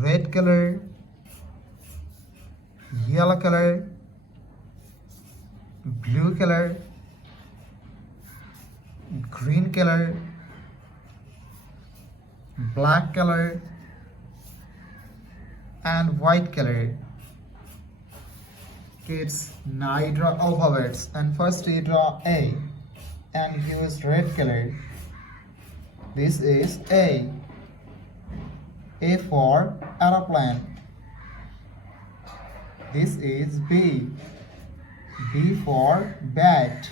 red color, yellow color, blue color, green color, black color, and white color. Kids, now you draw alphabets, and first you draw A and use red color. This is A. A for aeroplane. This is B. B for bat.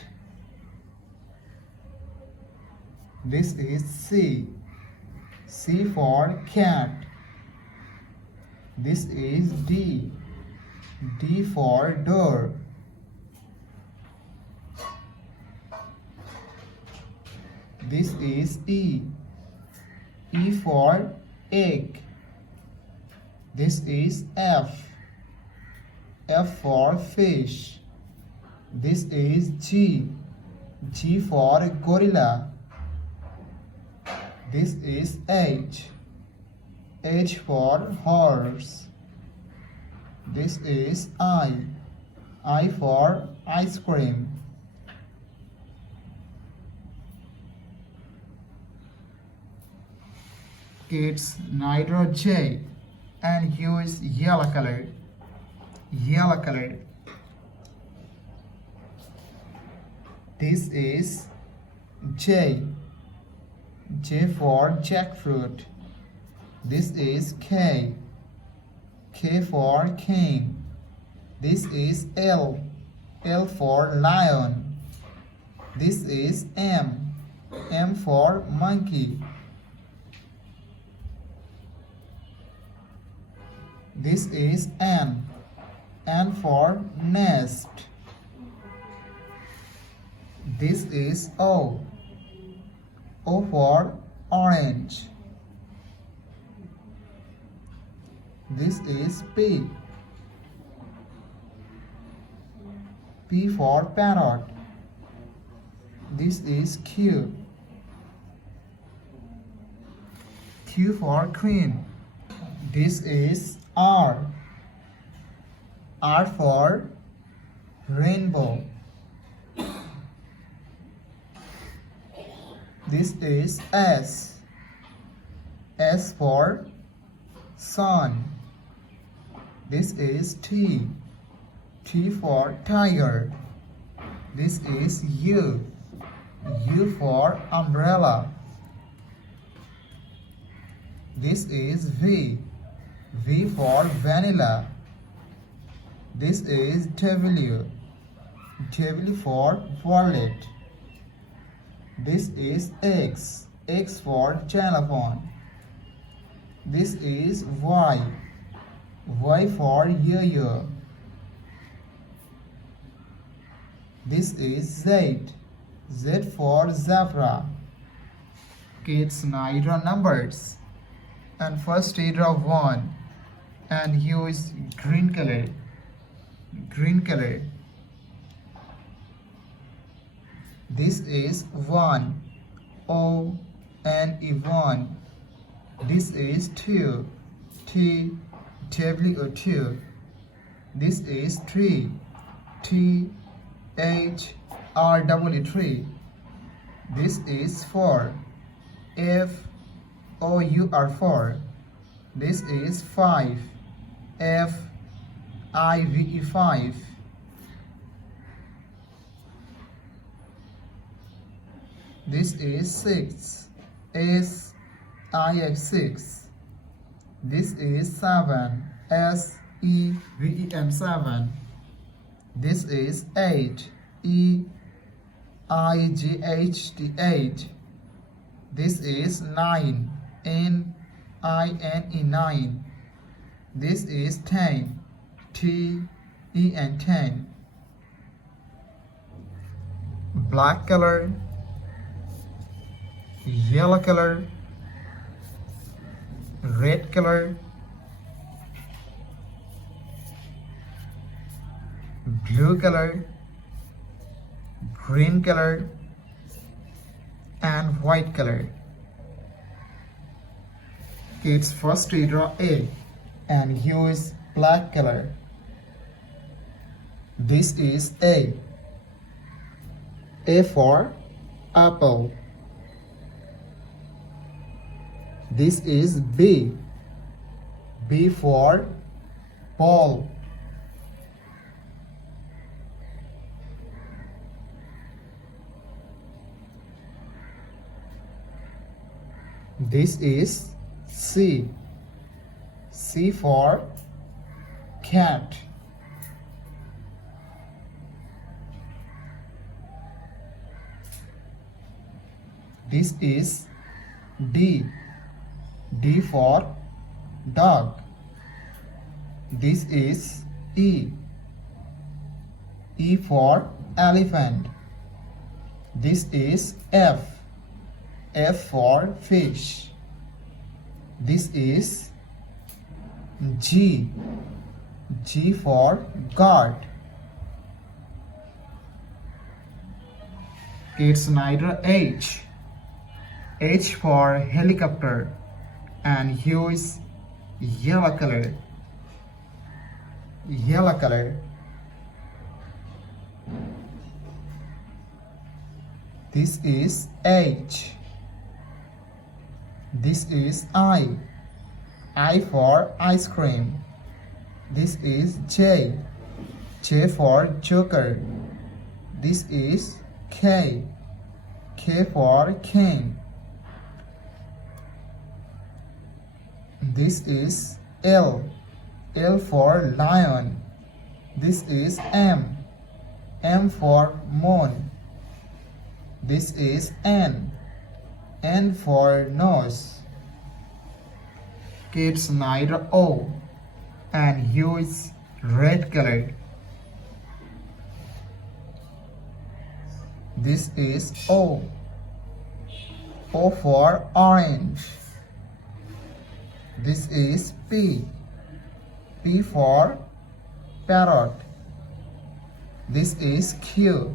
This is C. C for cat. This is D. D for door. This is E. E for egg. This is F. F for fish. This is G. G for gorilla. This is H. H for horse. This is I. I for ice cream. Kids, now draw J and use yellow color. Yellow color. This is J. J for jackfruit. This is K. K for king. This is L. L for lion. This is M. M for monkey. This is N. N for nest. This is O. O for orange. This is P. P for parrot. This is Q. Q for queen. This is R. R for rainbow. This is S. S for sun. This is T. T for tiger. This is U. U for umbrella. This is V. V for vanilla. This is W. W for wallet. This is X. X for telephone. This is Y. Y for yo-yo. This is Z. Z for zebra. Kids, now you draw numbers. And first you draw 1 and use green color. Green color. This is 1. O and E1. This is 2. T W 2. This is 3. T H R W 3. This is 4. F O U R 4. This is 5. F I V E 5. This is 6. S I X 6. This is 7. S E V E N 7. This is 8. E I G H T 8. This is 9. N I N E 9. This is 10. T E N 10. Black color, yellow color, red color, blue color, green color, and white color. Kids, first we draw A and hue is black color. This is A. A for apple. This is B. B for ball. This is C. C for cat. This is D. D for dog. This is E. E for elephant. This is F. F for fish. This is G. G for guard. It's neither H. H for helicopter and hue is yellow color. Yellow color. This is H. This is I. I for ice cream. This is J. J for joker. This is K. K for king. This is L. L for lion. This is M. M for moon. This is N. N for nose. It's neither O and hue is red color. This is O. O for orange. This is P. P for parrot. This is Q.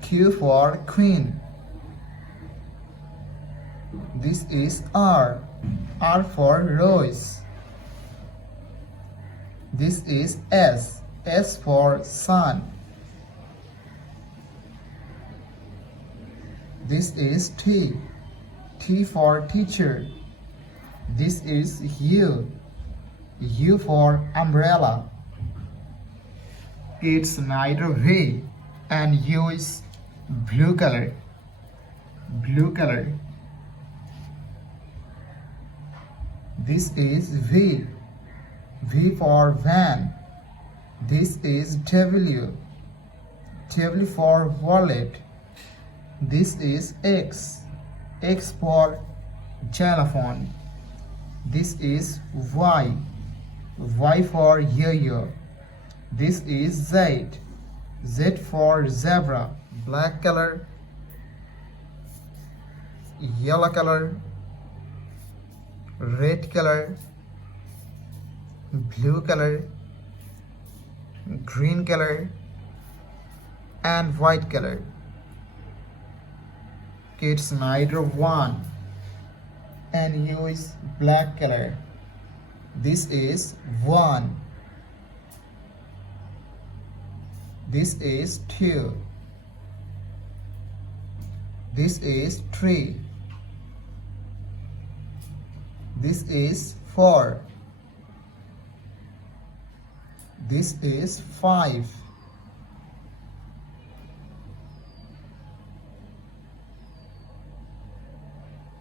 Q for queen. This is R. R for rose. This is S. S for sun. This is T. T for teacher. This is U. U for umbrella. It's neither V and U is blue color. Blue color. This is V. V for van. This is W. W for wallet. This is X. X for xylophone. This is Y. Y for yo-yo. This is Z. Z for zebra. Black color, yellow color, red color, blue color, green color, and white color. It's neither one and U is black color. This is 1. This is 2. This is 3. This is 4. This is 5.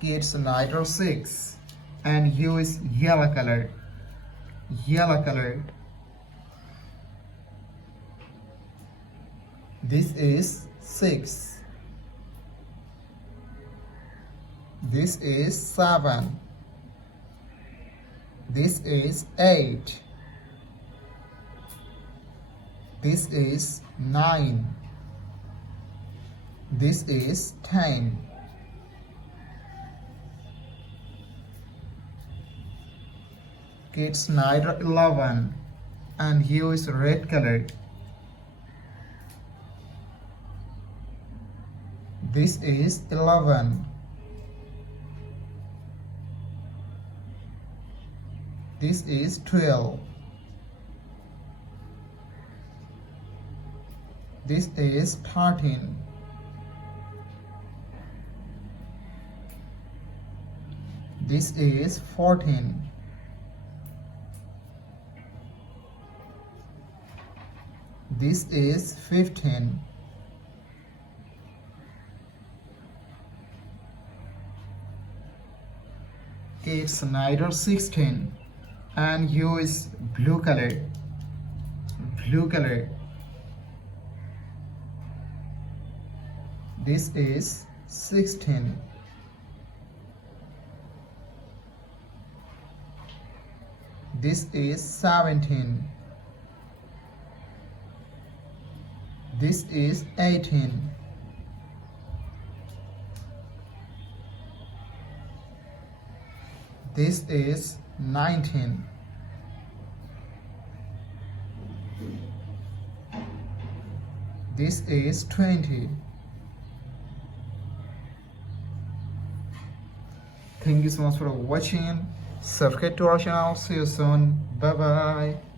It's neither 6 and U is yellow color. Yellow color. This is 6. This is 7. This is 8. This is 9. This is 10. It's neither 11 and hue is red colored. This is 11. This is 12. This is 13. This is 14. This is 15. It's neither 16 and you is blue color. Blue color. This is 16. This is 17. This is 18. This is 19. This is 20. Thank you so much for watching. Subscribe to our channel. See you soon. Bye bye.